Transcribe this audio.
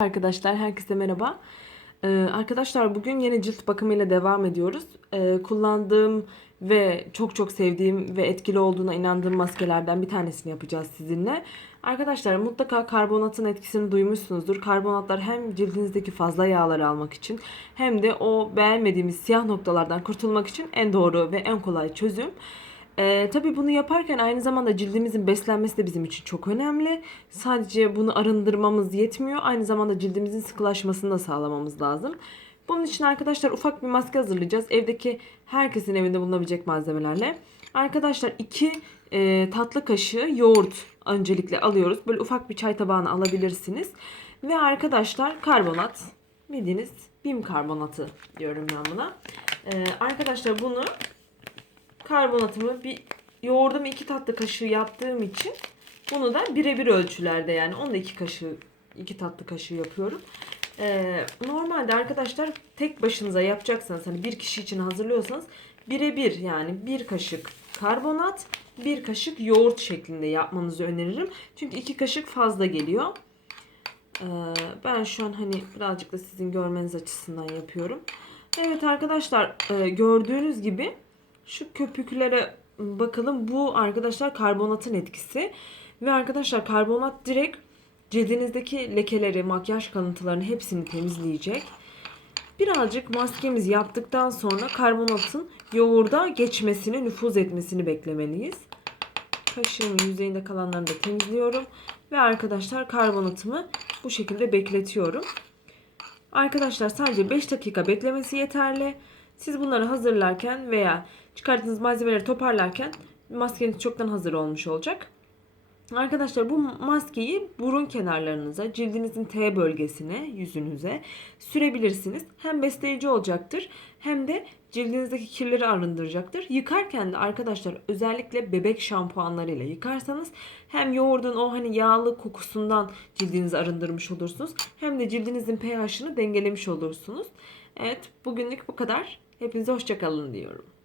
Arkadaşlar herkese merhaba. Ee, arkadaşlar bugün yine cilt bakımıyla devam ediyoruz. Ee, kullandığım ve çok çok sevdiğim ve etkili olduğuna inandığım maskelerden bir tanesini yapacağız sizinle. Arkadaşlar mutlaka karbonatın etkisini duymuşsunuzdur. Karbonatlar hem cildinizdeki fazla yağları almak için hem de o beğenmediğimiz siyah noktalardan kurtulmak için en doğru ve en kolay çözüm. Ee, tabii bunu yaparken aynı zamanda cildimizin beslenmesi de bizim için çok önemli. Sadece bunu arındırmamız yetmiyor. Aynı zamanda cildimizin sıkılaşmasını da sağlamamız lazım. Bunun için arkadaşlar ufak bir maske hazırlayacağız. Evdeki herkesin evinde bulunabilecek malzemelerle. Arkadaşlar 2 tatlı kaşığı yoğurt öncelikle alıyoruz. Böyle ufak bir çay tabağına alabilirsiniz. Ve arkadaşlar karbonat. Bildiğiniz bim karbonatı diyorum ben buna. Ee, arkadaşlar bunu karbonatımı bir yoğurdumu iki tatlı kaşığı yaptığım için bunu da birebir ölçülerde yani onu da iki kaşığı iki tatlı kaşığı yapıyorum. Ee, normalde arkadaşlar tek başınıza yapacaksanız hani bir kişi için hazırlıyorsanız birebir yani bir kaşık karbonat bir kaşık yoğurt şeklinde yapmanızı öneririm. Çünkü iki kaşık fazla geliyor. Ee, ben şu an hani birazcık da sizin görmeniz açısından yapıyorum. Evet arkadaşlar e, gördüğünüz gibi şu köpüklere bakalım. Bu arkadaşlar karbonatın etkisi. Ve arkadaşlar karbonat direkt cildinizdeki lekeleri, makyaj kalıntılarını hepsini temizleyecek. Birazcık maskemizi yaptıktan sonra karbonatın yoğurda geçmesini, nüfuz etmesini beklemeliyiz. Kaşığımın yüzeyinde kalanlarını da temizliyorum. Ve arkadaşlar karbonatımı bu şekilde bekletiyorum. Arkadaşlar sadece 5 dakika beklemesi yeterli. Siz bunları hazırlarken veya çıkarttığınız malzemeleri toparlarken maskeniz çoktan hazır olmuş olacak. Arkadaşlar bu maskeyi burun kenarlarınıza, cildinizin T bölgesine, yüzünüze sürebilirsiniz. Hem besleyici olacaktır hem de cildinizdeki kirleri arındıracaktır. Yıkarken de arkadaşlar özellikle bebek şampuanlarıyla yıkarsanız hem yoğurdun o hani yağlı kokusundan cildinizi arındırmış olursunuz hem de cildinizin pH'ını dengelemiş olursunuz. Evet bugünlük bu kadar. Hepinize hoşçakalın diyorum.